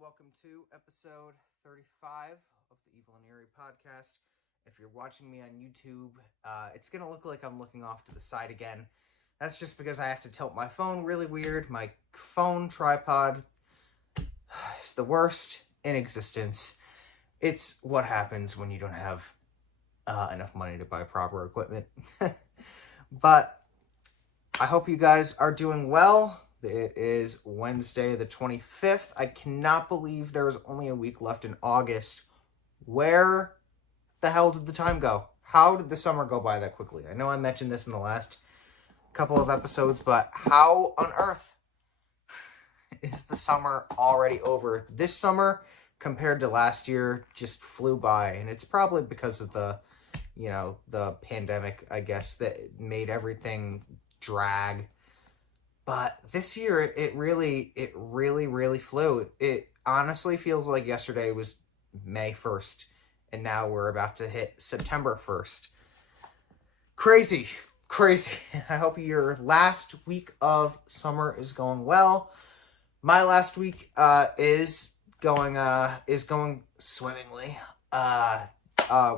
welcome to episode 35 of the Evil and Eerie Podcast. If you're watching me on YouTube, it's going to look like I'm looking off to the side again. That's just because I have to tilt my phone really weird. My phone tripod is the worst in existence. It's what happens when you don't have enough money to buy proper equipment. But I hope you guys are doing well. It is Wednesday the 25th. I cannot believe there is only a week left in August. Where the hell did the time go? How did the summer go by that quickly? I know I mentioned this in the last couple of episodes, but how on earth is the summer already over? This summer, compared to last year, just flew by. And it's probably because of the pandemic, I guess, that made everything drag. But this year, it really flew. It honestly feels like yesterday was May 1st, and now we're about to hit September 1st. Crazy. I hope your last week of summer is going well. My last week is going swimmingly.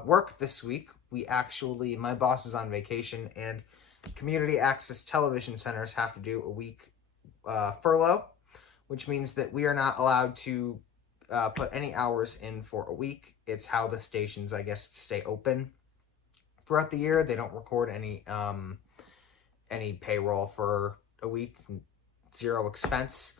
Work this week. My boss is on vacation, and community access television centers have to do a week furlough, which means that we are not allowed to put any hours in for a week. It's how the stations, I guess, stay open throughout the year. They don't record any payroll for a week, zero expense.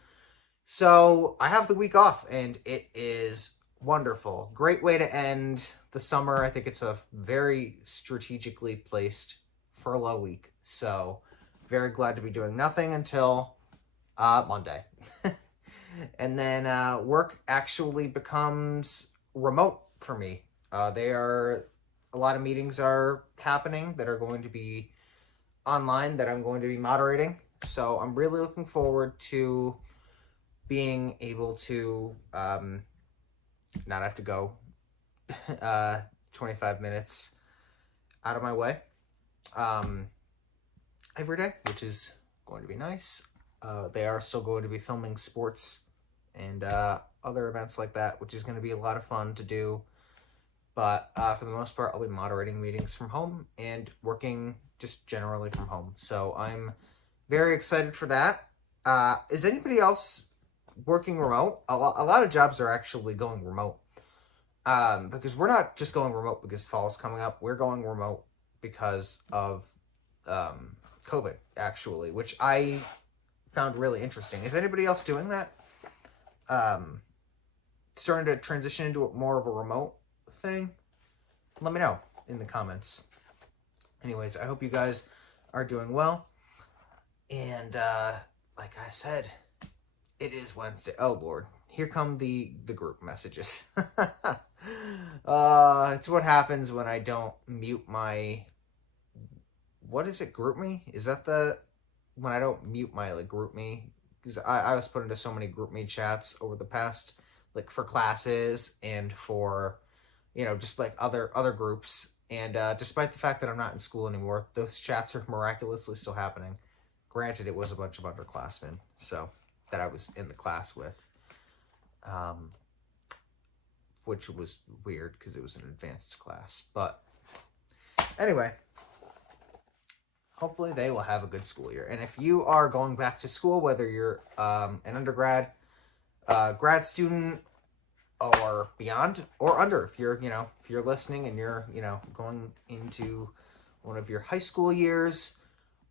So I have the week off, and it is wonderful. Great way to end the summer. I think it's a very strategically placed furlough week. So very glad to be doing nothing until Monday. And then work actually becomes remote for me. A lot of meetings are happening that are going to be online that I'm going to be moderating. So I'm really looking forward to being able to not have to go 25 minutes out of my way every day, which is going to be nice. They are still going to be filming sports and other events like that, which is going to be a lot of fun to do. But for the most part, I'll be moderating meetings from home and working just generally from home. So I'm very excited for that. Is anybody else working remote? A lot of jobs are actually going remote. Because we're not just going remote because fall is coming up. We're going remote because of COVID, actually, which I found really interesting. Is anybody else doing that? Starting to transition into more of a remote thing? Let me know in the comments. Anyways, I hope you guys are doing well. And like I said, it is Wednesday. Oh, Lord. Here come the group messages. It's what happens when I don't mute my... What is it? Group me? Is that when I don't mute my group me? Because I was put into so many group me chats over the past, for classes and for, just other groups. And despite the fact that I'm not in school anymore, those chats are miraculously still happening. Granted, it was a bunch of underclassmen, so that I was in the class with. Which was weird because it was an advanced class. But anyway, hopefully they will have a good school year. And if you are going back to school, whether you're an undergrad, grad student, or beyond, or under, if you're listening and you're, going into one of your high school years,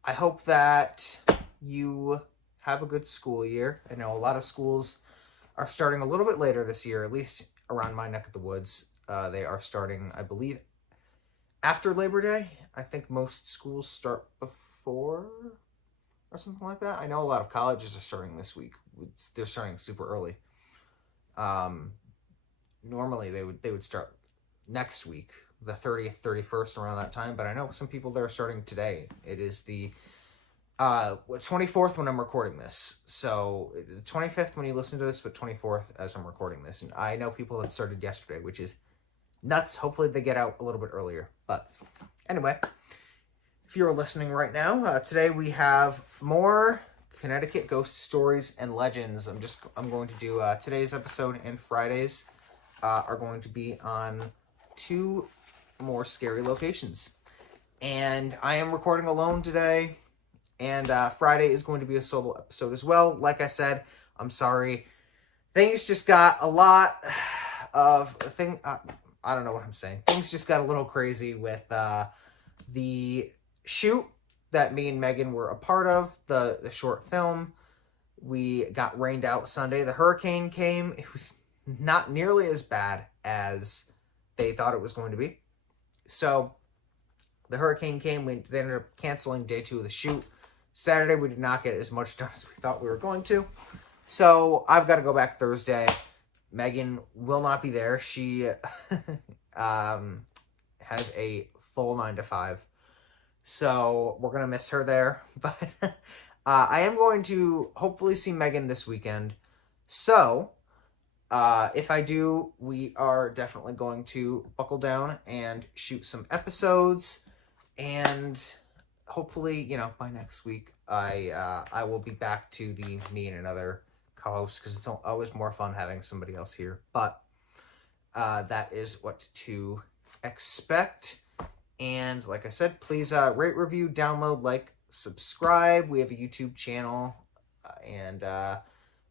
I hope that you have a good school year. I know a lot of schools are starting a little bit later this year, at least around my neck of the woods. They are starting, I believe, after Labor Day. I think most schools start before or something like that. I know a lot of colleges are starting this week. They're starting super early. Normally they would start next week, the 30th, 31st, around that time. But I know some people that are starting today. It is the 24th when I'm recording this. So the 25th when you listen to this, but 24th as I'm recording this. And I know people that started yesterday, which is nuts. Hopefully they get out a little bit earlier. But anyway, if you're listening right now, today we have more Connecticut Ghost Stories and Legends. I'm going to do today's episode, and Fridays are going to be on 2 more scary locations. And I am recording alone today, and Friday is going to be a solo episode as well. Like I said, I'm sorry. Things just got a lot of I don't know what I'm saying. Things just got a little crazy with the shoot that me and Megan were a part of, the short film. We got rained out Sunday. The hurricane came. It was not nearly as bad as they thought it was going to be. So the hurricane came. They ended up canceling day 2 of the shoot. Saturday, we did not get as much done as we thought we were going to. So I've got to go back Thursday. Megan will not be there. She has a full 9 to 5. So we're going to miss her there. But I am going to hopefully see Megan this weekend. So if I do, we are definitely going to buckle down and shoot some episodes. And hopefully, by next week, I will be back to the me and another co-host, because it's always more fun having somebody else here. But that is what to expect. And like I said, please rate, review, download, like, subscribe. We have a YouTube channel, and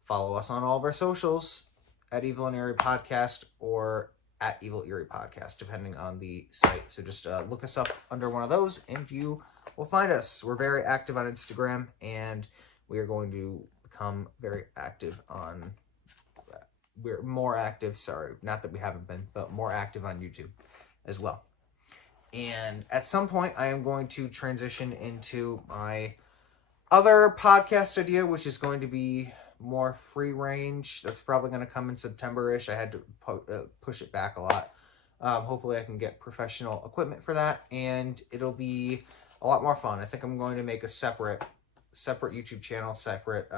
follow us on all of our socials at Evil and Eerie Podcast or at Evil Eerie Podcast, depending on the site. So just look us up under one of those, and you will find us. We're very active on Instagram, and we are going to become very active on... We're more active, sorry, not that we haven't been, but more active on YouTube as well. And at some point, I am going to transition into my other podcast idea, which is going to be more free range. That's probably going to come in September-ish. I had to push it back a lot. Hopefully, I can get professional equipment for that, and it'll be a lot more fun. I think I'm going to make a separate YouTube channel, separate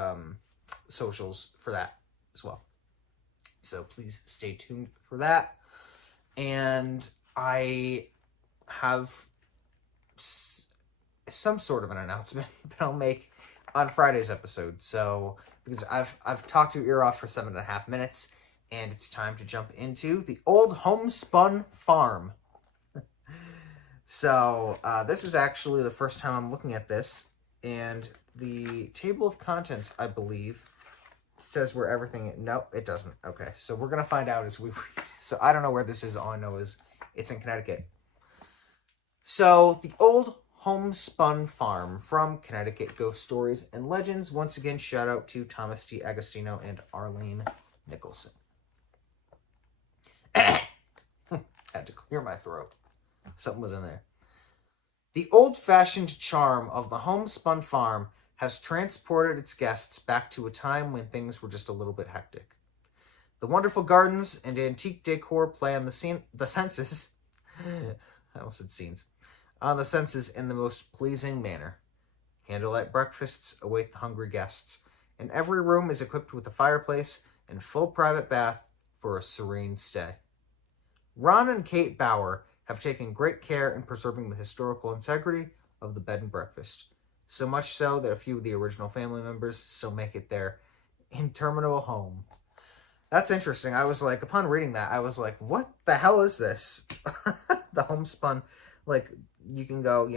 socials for that as well. So please stay tuned for that. And I have some sort of an announcement that I'll make on Friday's episode. So, because I've talked your ear off for 7.5 minutes, and it's time to jump into the Old Homespun Farm. So, this is actually the first time I'm looking at this, and the table of contents, I believe, says where everything... No, it doesn't. Okay, so we're going to find out as we read. So, I don't know where this is. All I know is it's in Connecticut. So, the Old Homespun Farm from Connecticut Ghost Stories and Legends. Once again, shout out to Thomas T. Agostino and Arlene Nicholson. Had to clear my throat. Something was in there. The old-fashioned charm of the homespun farm has transported its guests back to a time when things were just a little bit hectic. The wonderful gardens and antique decor play on the senses. I almost said scenes. On the senses in the most pleasing manner. Candlelight breakfasts await the hungry guests, and every room is equipped with a fireplace and full private bath for a serene stay. Ron and Kate Bauer have taken great care in preserving the historical integrity of the bed and breakfast, so much so that a few of the original family members still make it their interminable home. That's interesting. I was like, upon reading that, I was like, what the hell is this? The homespun, like, you can go,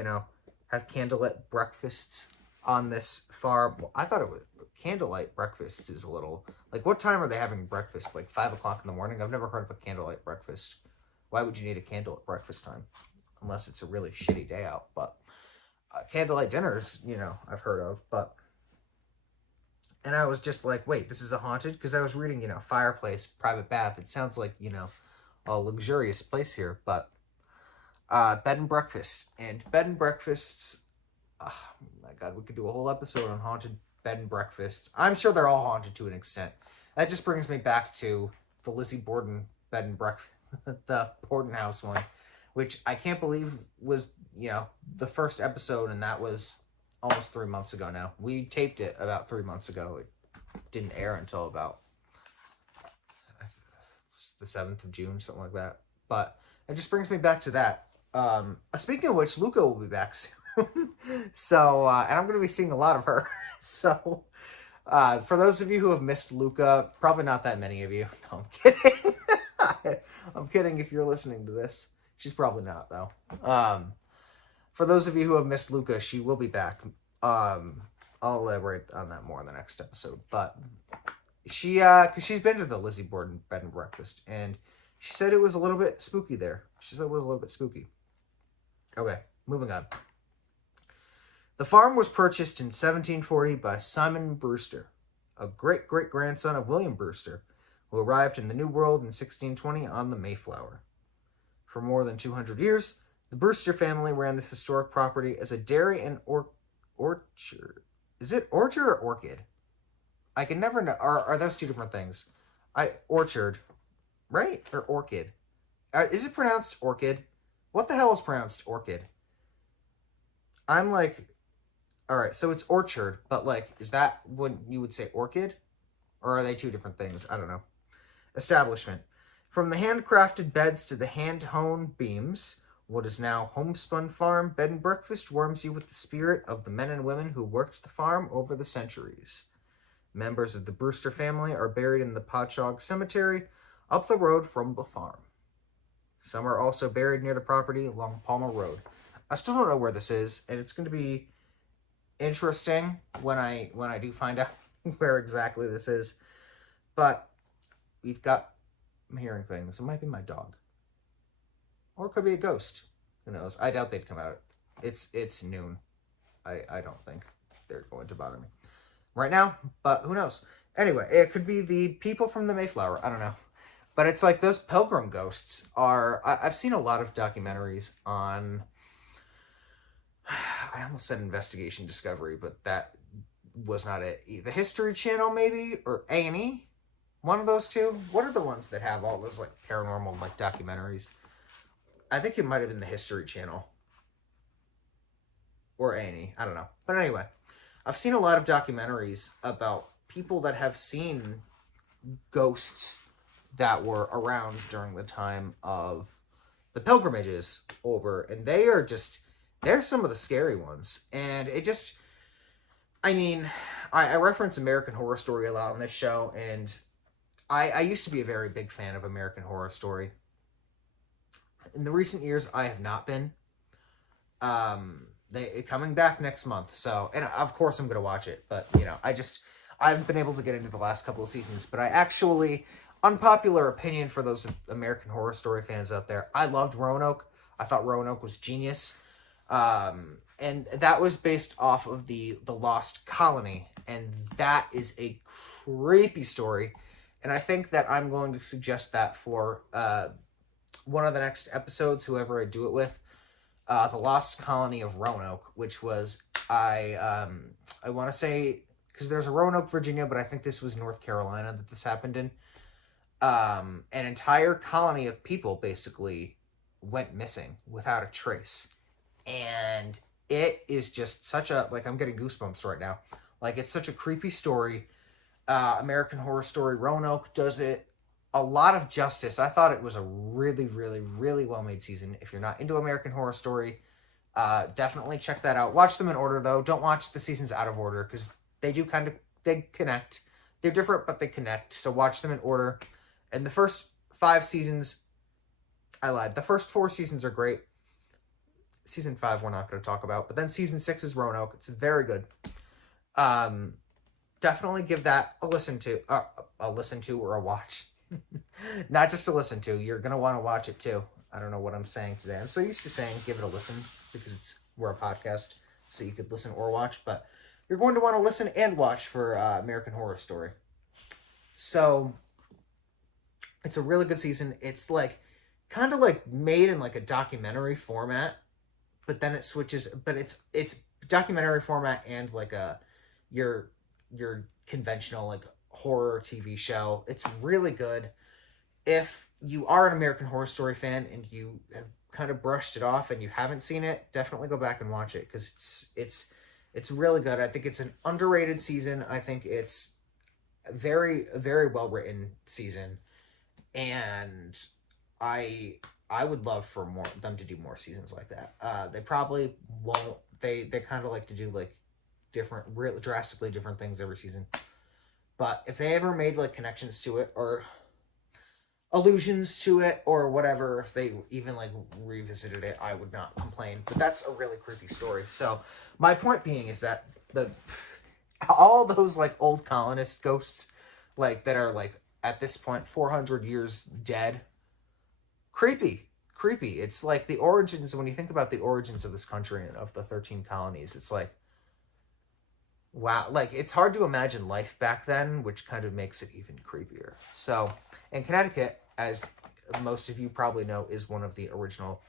have candlelit breakfasts on this farm. Well, I thought it was candlelight breakfasts is a little, like, what time are they having breakfast? Like 5 o'clock in the morning? I've never heard of a candlelight breakfast. Why would you need a candle at breakfast time? Unless it's a really shitty day out. But candlelight dinners, I've heard of. And I was just like, wait, this is a haunted? Because I was reading, fireplace, private bath. It sounds like, a luxurious place here. But bed and breakfast. And bed and breakfasts, oh my God, we could do a whole episode on haunted bed and breakfasts. I'm sure they're all haunted to an extent. That just brings me back to the Lizzie Borden bed and breakfast, the Borden House one, which I can't believe was, the first episode, and that was almost 3 months ago now. We taped it about 3 months ago. It didn't air until about the 7th of June, something like that. But it just brings me back to that. Speaking of which, Luca will be back soon. So, and I'm going to be seeing a lot of her. So, for those of you who have missed Luca, probably not that many of you. No, I'm kidding. I'm kidding if you're listening to this. She's probably not, though. For those of you who have missed Luca, she will be back. I'll elaborate on that more in the next episode. But because she's been to the Lizzie Borden bed and breakfast, and she said it was a little bit spooky there. She said it was a little bit spooky. Okay, moving on. The farm was purchased in 1740 by Simon Brewster, a great-great-grandson of William Brewster, who arrived in the New World in 1620 on the Mayflower. For more than 200 years, the Brewster family ran this historic property as a dairy and orchard. Is it orchard or orchid? I can never know. Are those two different things? Orchard, right? Or orchid? Is it pronounced orchid? What the hell is pronounced orchid? I'm like, all right, so it's orchard, but like, is that when you would say orchid? Or are they two different things? I don't know. Establishment. From the handcrafted beds to the hand-hewn beams, what is now Homespun Farm bed and breakfast warms you with the spirit of the men and women who worked the farm over the centuries. Members of the Brewster family are buried in the Patchogue Cemetery up the road from the farm. Some are also buried near the property along Palmer Road. I still don't know where this is, and it's going to be interesting when I do find out where exactly this is. But I'm hearing things. It might be my dog. Or it could be a ghost. Who knows? I doubt they'd come out. It's noon. I don't think they're going to bother me right now, but who knows? Anyway, it could be the people from the Mayflower. I don't know. But it's like those pilgrim ghosts are... I've seen a lot of documentaries on... I almost said Investigation Discovery, but that was not it. The History Channel, maybe? Or A&E? One of those two? What are the ones that have all those like paranormal like documentaries? I think it might have been the History Channel. Or A&E. I don't know. But anyway, I've seen a lot of documentaries about people that have seen ghosts that were around during the time of the pilgrimages over. And they're some of the scary ones. And it just... I mean, I reference American Horror Story a lot on this show, and I used to be a very big fan of American Horror Story. In the recent years, I have not been. They coming back next month, so, and of course I'm going to watch it, but, you know, I haven't been able to get into the last couple of seasons, but I actually, unpopular opinion for those American Horror Story fans out there, I loved Roanoke. I thought Roanoke was genius. And that was based off of the Lost Colony, and that is a creepy story, and I think that I'm going to suggest that for one of the next episodes, whoever I do it with, the Lost Colony of Roanoke, which was, I want to say, because there's a Roanoke, Virginia, but I think this was North Carolina that this happened in. An entire colony of people basically went missing without a trace. And it is just such a, like, I'm getting goosebumps right now. Like, it's such a creepy story. American Horror Story Roanoke does it a lot of justice. I thought it was a really, really, really well-made season. If you're not into American Horror Story, definitely check that out. Watch them in order, though. Don't watch the seasons out of order, because they connect. They're different, but they connect. So watch them in order. And the first 5 seasons, I lied. The first 4 seasons are great. Season 5 we're not going to talk about, but then season 6 is Roanoke. It's very good. Definitely give that a listen to or a watch. Not just a listen to. You're going to want to watch it too. I don't know what I'm saying today. I'm so used to saying give it a listen because we're a podcast, so you could listen or watch, but you're going to want to listen and watch for American Horror Story. So it's a really good season. It's like kind of like made in like a documentary format. But then it switches, but it's documentary format and like your conventional like horror TV show. It's really good. If you are an American Horror Story fan and you have kind of brushed it off and you haven't seen it, definitely go back and watch it, because it's really good. I think it's an underrated season. I think it's a very, very well written season, and I would love for them to do more seasons like that. They probably won't. They kind of like to do like drastically different things every season. But if they ever made like connections to it or allusions to it or whatever, if they even like revisited it, I would not complain. But that's a really creepy story. So my point being is that all those like old colonist ghosts, like that are like at this point 400 years dead, creepy. It's like the origins, when you think about the origins of this country and of the 13 colonies, it's like, wow, like it's hard to imagine life back then, which kind of makes it even creepier. So in Connecticut, as most of you probably know, is one of the original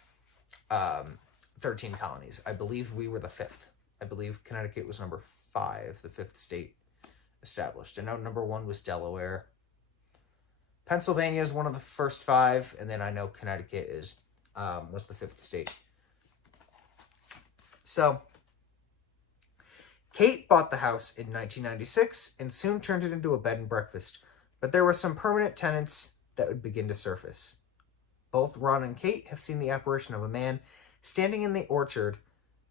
13 colonies. I believe we were the 5th. I believe Connecticut was number 5, the 5th state established. I know number 1 was Delaware. Pennsylvania is one of the first 5, and then I know Connecticut was the 5th state. So Kate bought the house in 1996 and soon turned it into a bed and breakfast, but there were some permanent tenants that would begin to surface. Both Ron and Kate have seen the apparition of a man standing in the orchard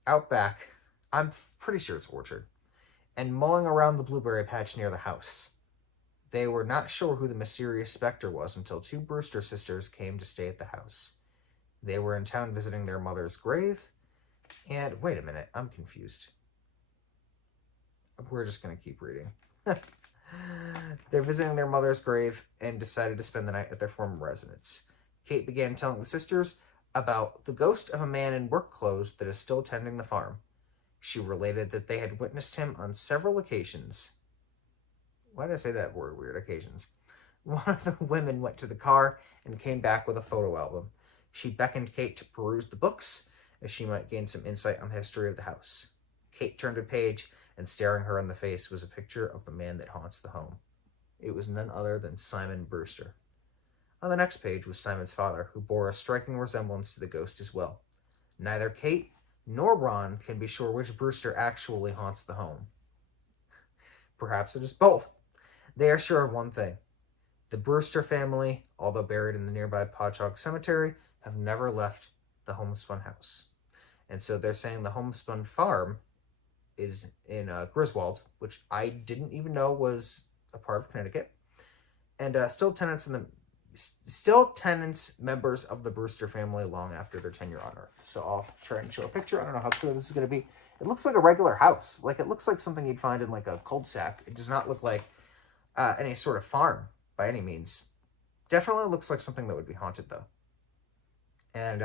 out back, I'm pretty sure it's orchard, and mulling around the blueberry patch near the house. They were not sure who the mysterious specter was until 2 Brewster sisters came to stay at the house. They were in town visiting their mother's grave, and wait a minute, I'm confused. We're just going to keep reading. They're visiting their mother's grave and decided to spend the night at their former residence. Kate began telling the sisters about the ghost of a man in work clothes that is still tending the farm. She related that they had witnessed him on several occasions. Why did I say that word weird? Occasions. One of the women went to the car and came back with a photo album. She beckoned Kate to peruse the books as she might gain some insight on the history of the house. Kate turned a page, and staring her in the face was a picture of the man that haunts the home. It was none other than Simon Brewster. On the next page was Simon's father, who bore a striking resemblance to the ghost as well. Neither Kate nor Ron can be sure which Brewster actually haunts the home. Perhaps it is both. They are sure of one thing. The Brewster family, although buried in the nearby Pochog Cemetery, have never left the homespun house. And so they're saying the homespun farm is in Griswold, which I didn't even know was a part of Connecticut, and still tenants members of the Brewster family long after their tenure on Earth. So I'll try and show a picture. I don't know how clear this is going to be. It looks like a regular house. Like it looks like something you'd find in like a cul-de-sac. It does not look like any sort of farm by any means. Definitely looks like something that would be haunted though. And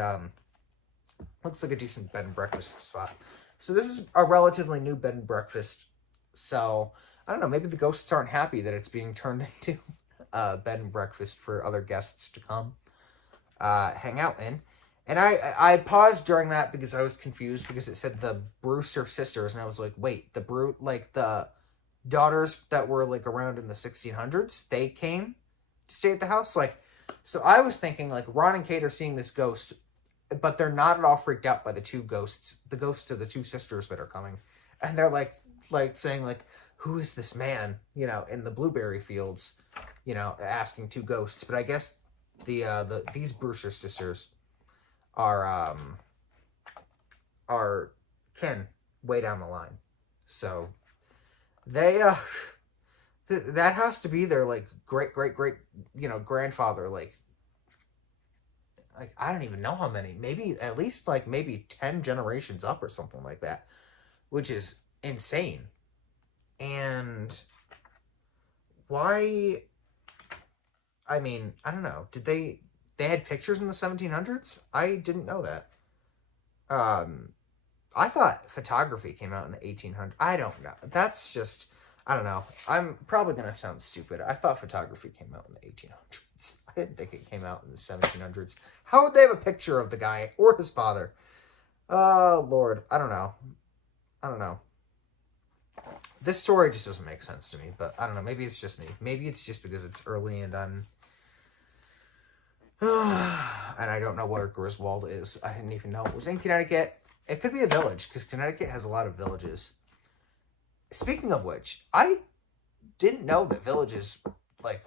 looks like a decent bed and breakfast spot. So this is a relatively new bed and breakfast. So, I don't know, maybe the ghosts aren't happy that it's being turned into a bed and breakfast for other guests to come hang out in. And I paused during that because I was confused because it said the Brewster sisters, and I was like, wait, the daughters that were like around in the 1600s, they came to stay at the house? Like, so I was thinking like Ron and Kate are seeing this ghost, but they're not at all freaked out by the 2 ghosts, the ghosts of the 2 sisters that are coming. And they're like saying like, who is this man, in the blueberry fields, asking 2 ghosts. But I guess these Brewster sisters are kin way down the line. So they, that has to be their like great, grandfather, like I don't even know how many, maybe at least like maybe 10 generations up or something like that, which is insane. And why, I mean, I don't know. Did they had pictures in the 1700s? I didn't know that. I thought photography came out in the 1800s. I don't know. That's just, I don't know. I'm probably going to sound stupid. I thought photography came out in the 1800s. I didn't think it came out in the 1700s. How would they have a picture of the guy or his father? Oh, Lord. I don't know. This story just doesn't make sense to me, but I don't know. Maybe it's just me. Maybe it's just because it's early and I'm... and I don't know where Griswold is. I didn't even know it was in Connecticut. It could be a village, because Connecticut has a lot of villages. Speaking of which, I didn't know that villages, like...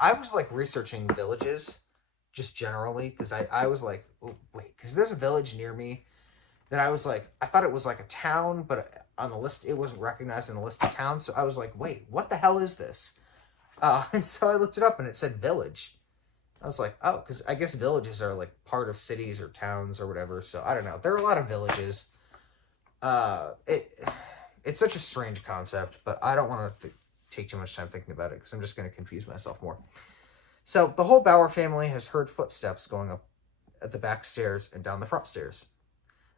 I was, like, researching villages, just generally, because I was like, oh, wait, because there's a village near me that I was like, I thought it was like a town, but on the list. It wasn't recognized in the list of towns. So I was like, wait, what the hell is this? And so I looked it up and it said village. I was like, oh, because I guess villages are like part of cities or towns or whatever. So I don't know. There are a lot of villages. It's such a strange concept, but I don't want to take too much time thinking about it because I'm just going to confuse myself more. So the whole Bauer family has heard footsteps going up at the back stairs and down the front stairs.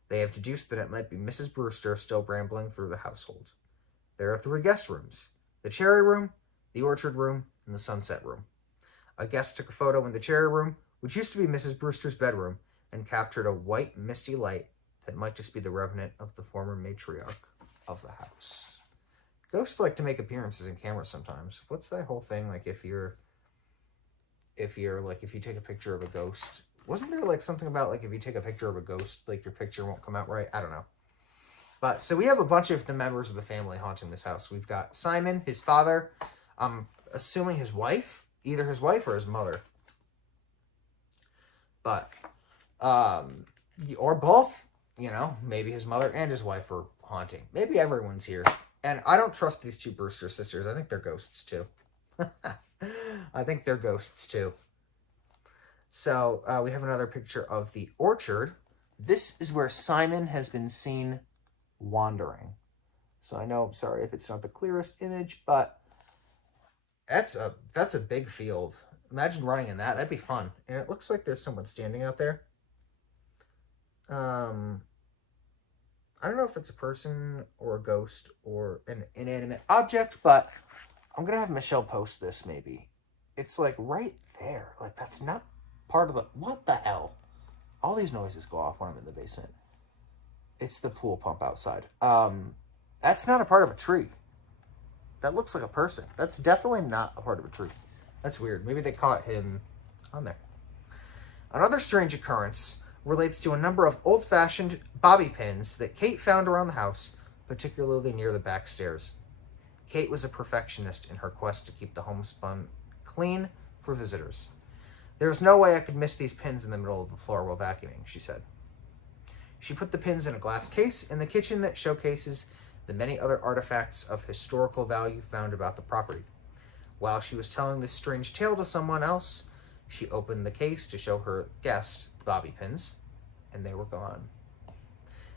They have deduced that it might be Mrs. Brewster still rambling through the household. There are 3 guest rooms: the cherry room, the orchard room, and the sunset room. A guest took a photo in the cherry room, which used to be Mrs. Brewster's bedroom, and captured a white, misty light that might just be the revenant of the former matriarch of the house. Ghosts like to make appearances in cameras sometimes. What's that whole thing like if you take a picture of a ghost? Wasn't there like something about like if you take a picture of a ghost, like your picture won't come out right? I don't know. But so we have a bunch of the members of the family haunting this house. We've got Simon, his father, I'm assuming his wife, either his wife or his mother. But, or both, you know, maybe his mother and his wife are haunting. Maybe everyone's here. And I don't trust these 2 Brewster sisters. I think they're ghosts too. So we have another picture of the orchard. This is where Simon has been seen wandering. So I know, I'm sorry if it's not the clearest image, but that's a big field. Imagine running in that. That'd be fun. And it looks like there's someone standing out there. I don't know if it's a person or a ghost or an inanimate object, but I'm going to have Michelle post this maybe. It's like right there. Like that's not part of the... What the hell? All these noises go off when I'm in the basement. It's the pool pump outside. That's not a part of a tree. That looks like a person. That's definitely not a part of a tree. That's weird. Maybe they caught him on there. Another strange occurrence relates to a number of old-fashioned bobby pins that Kate found around the house, particularly near the back stairs. Kate was a perfectionist in her quest to keep the homespun clean for visitors. There was no way I could miss these pins in the middle of the floor while vacuuming, she said. She put the pins in a glass case in the kitchen that showcases the many other artifacts of historical value found about the property. While she was telling this strange tale to someone else, she opened the case to show her guest the bobby pins, and they were gone.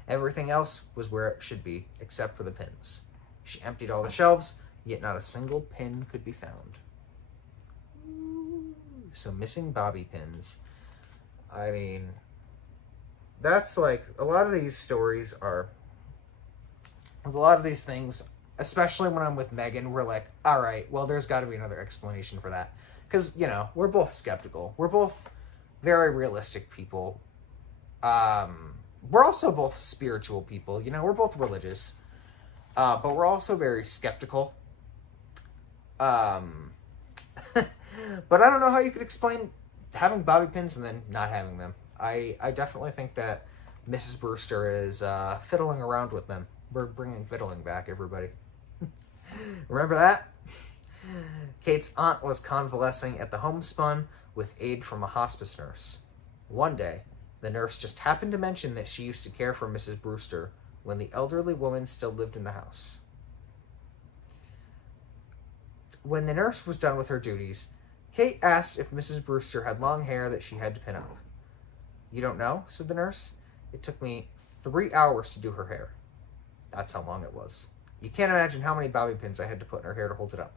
Everything else was where it should be, except for the pins. She emptied all the shelves, yet not a single pin could be found. So missing bobby pins. I mean, that's like, a lot of these stories are, with a lot of these things, especially when I'm with Megan, we're like, all right, well, there's got to be another explanation for that. Because, you know, we're both skeptical. We're both very realistic people. We're also both spiritual people. You know, we're both religious. But we're also very skeptical. But I don't know how you could explain having bobby pins and then not having them. I definitely think that Mrs. Brewster is fiddling around with them. We're bringing fiddling back, everybody. Remember that? Kate's aunt was convalescing at the homespun with aid from a hospice nurse. One day, the nurse just happened to mention that she used to care for Mrs. Brewster when the elderly woman still lived in the house. When the nurse was done with her duties, Kate asked if Mrs. Brewster had long hair that she had to pin up. "You don't know?" said the nurse. "It took me 3 hours to do her hair." That's how long it was. You can't imagine how many bobby pins I had to put in her hair to hold it up.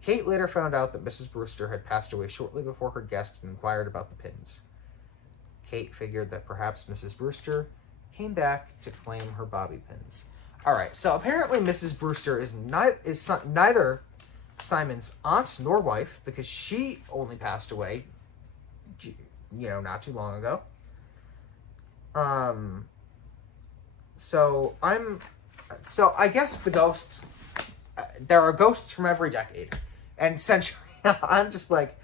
Kate later found out that Mrs. Brewster had passed away shortly before her guest had inquired about the pins. Kate figured that perhaps Mrs. Brewster came back to claim her bobby pins. All right, so apparently Mrs. Brewster is neither Simon's aunt nor wife, because she only passed away, not too long ago. So I guess the ghosts, there are ghosts from every decade. And essentially, I'm just like,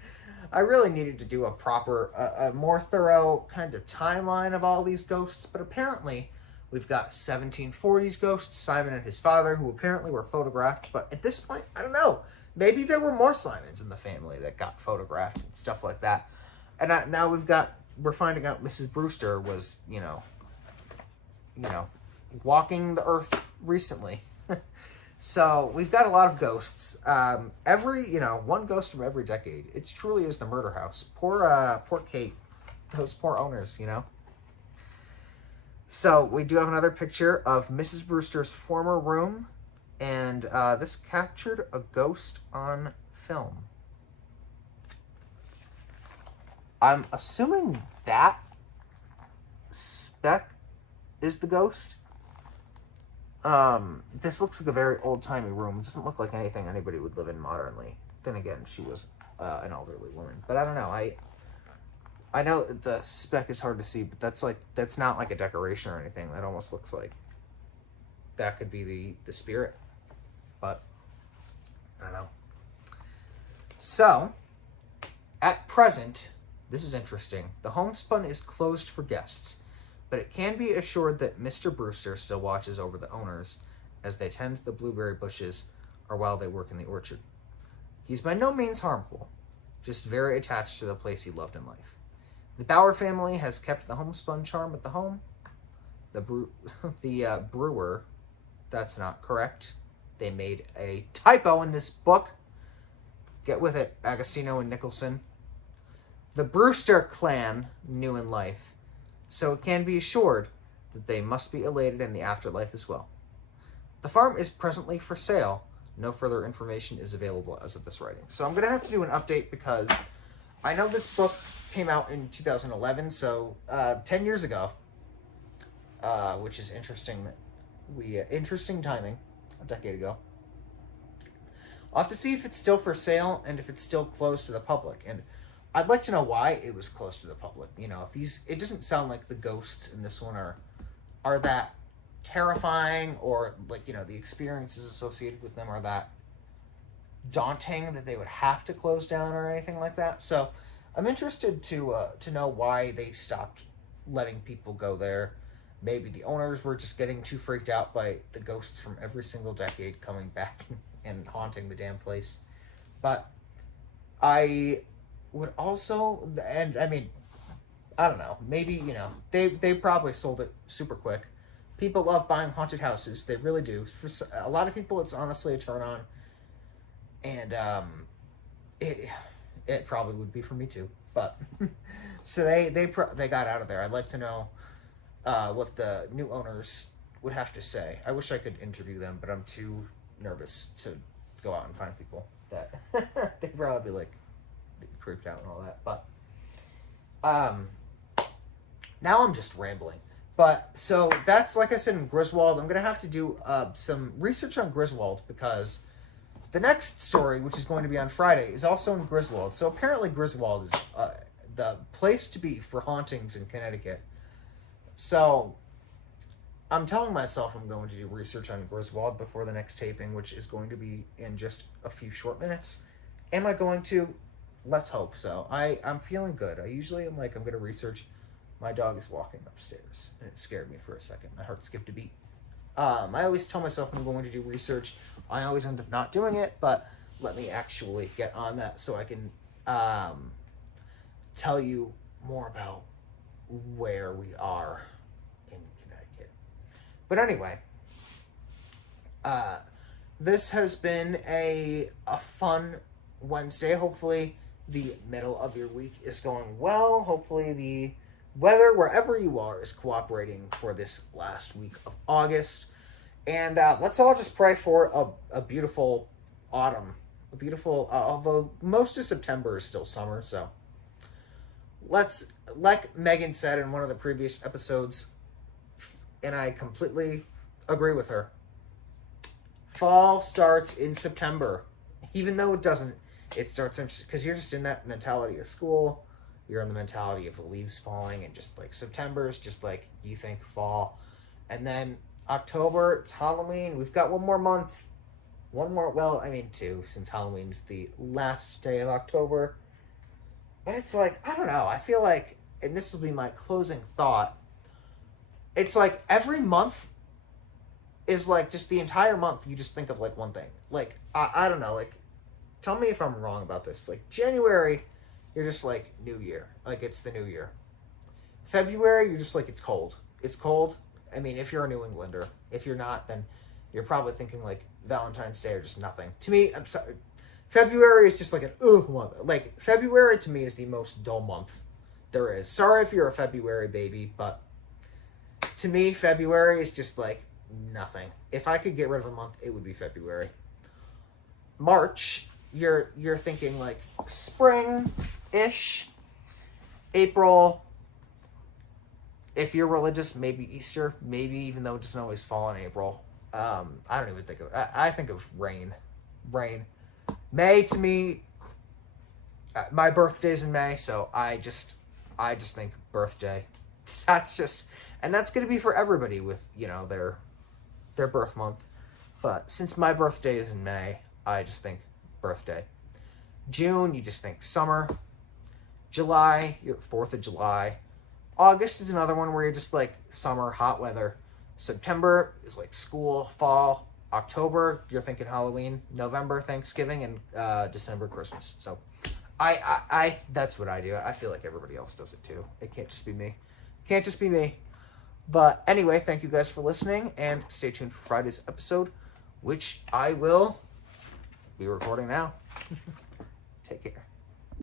I really needed to do a more thorough kind of timeline of all these ghosts. But apparently, we've got 1740s ghosts, Simon and his father, who apparently were photographed. But at this point, I don't know. Maybe there were more Simons in the family that got photographed and stuff like that. And now we're finding out Mrs. Brewster was, walking the earth recently. So we've got a lot of ghosts. One ghost from every decade. It truly is the murder house. Poor Kate. Those poor owners, So we do have another picture of Mrs. Brewster's former room, and this captured a ghost on film. I'm assuming that speck is the ghost. This looks like a very old-timey room. It doesn't look like anything anybody would live in modernly. Then again, she was an elderly woman. But I don't know. I know the speck is hard to see, but that's not like a decoration or anything. That almost looks like that could be the spirit. But I don't know. So, at present, this is interesting. The homespun is closed for guests, but it can be assured that Mr. Brewster still watches over the owners as they tend the blueberry bushes or while they work in the orchard. He's by no means harmful, just very attached to the place he loved in life. The Bauer family has kept the homespun charm at the home. The brewer, that's not correct. They made a typo in this book. Get with it, Agostino and Nicholson. The Brewster clan knew in life, so it can be assured that they must be elated in the afterlife as well. The farm is presently for sale. No further information is available as of this writing. So I'm going to have to do an update because I know this book came out in 2011, so 10 years ago, which is interesting. Interesting timing, a decade ago. I'll have to see if it's still for sale and if it's still closed to the public. And I'd like to know why it was closed to the public. It doesn't sound like the ghosts in this one are that terrifying, or the experiences associated with them are that daunting that they would have to close down or anything like that. So I'm interested to know why they stopped letting people go there. Maybe the owners were just getting too freaked out by the ghosts from every single decade coming back and haunting the damn place. But I would also, and I mean, I don't know, maybe, they probably sold it super quick. People love buying haunted houses. They really do. For a lot of people, it's honestly a turn on. And it probably would be for me too. But so they got out of there. I'd like to know what the new owners would have to say. I wish I could interview them, but I'm too nervous to go out and find people that they'd probably be like creeped out and all that. But now I'm just rambling. But so that's, like I said, in Griswold. I'm gonna have to do some research on Griswold because the next story, which is going to be on Friday, is also in Griswold. So apparently Griswold is the place to be for hauntings in Connecticut. So I'm telling myself I'm going to do research on Griswold before the next taping, which is going to be in just a few short minutes. Am I going to? Let's hope so. I'm feeling good. I usually am like, I'm going to research. My dog is walking upstairs, and it scared me for a second. My heart skipped a beat. I always tell myself I'm going to do research. I always end up not doing it, but let me actually get on that so I can tell you more about where we are in Connecticut. But anyway, this has been a fun Wednesday. Hopefully the middle of your week is going well. Hopefully the weather, wherever you are, is cooperating for this last week of August. And let's all just pray for a beautiful autumn. A beautiful, although most of September is still summer, so let's, like Megan said in one of the previous episodes, and I completely agree with her, fall starts in September. Even though it doesn't, it starts in, because you're just in that mentality of school. You're in the mentality of the leaves falling, and just like September is just like you think fall. And then October, it's Halloween. We've got one more month. Two, since Halloween's the last day of October. But it's like, I don't know. I feel like, and this will be my closing thought, it's like every month is like just the entire month you just think of like one thing. Like, I don't know, like, tell me if I'm wrong about this. Like, January, you're just like, New Year. Like, it's the New Year. February, you're just like, it's cold. It's cold. I mean, if you're a New Englander. If you're not, then you're probably thinking like Valentine's Day or just nothing. To me, I'm sorry, February is just like an month. Like February to me is the most dull month there is. Sorry if you're a February baby, but to me, February is just like nothing. If I could get rid of a month, it would be February. March, you're thinking like spring-ish. April, if you're religious, maybe Easter, maybe, even though it doesn't always fall in April. I don't even think of I think of rain. May, to me, my birthday's in May, so I just think birthday. That's going to be for everybody with, their birth month. But since my birthday is in May, I just think birthday. June, you just think summer. July, 4th of July. August is another one where you're just like summer, hot weather. September is like school, fall. October, you're thinking Halloween. November, Thanksgiving, and December, Christmas. So I that's what I do. I feel like everybody else does it too. It can't just be me. But anyway, thank you guys for listening, and stay tuned for Friday's episode, which I will be recording now. Take care.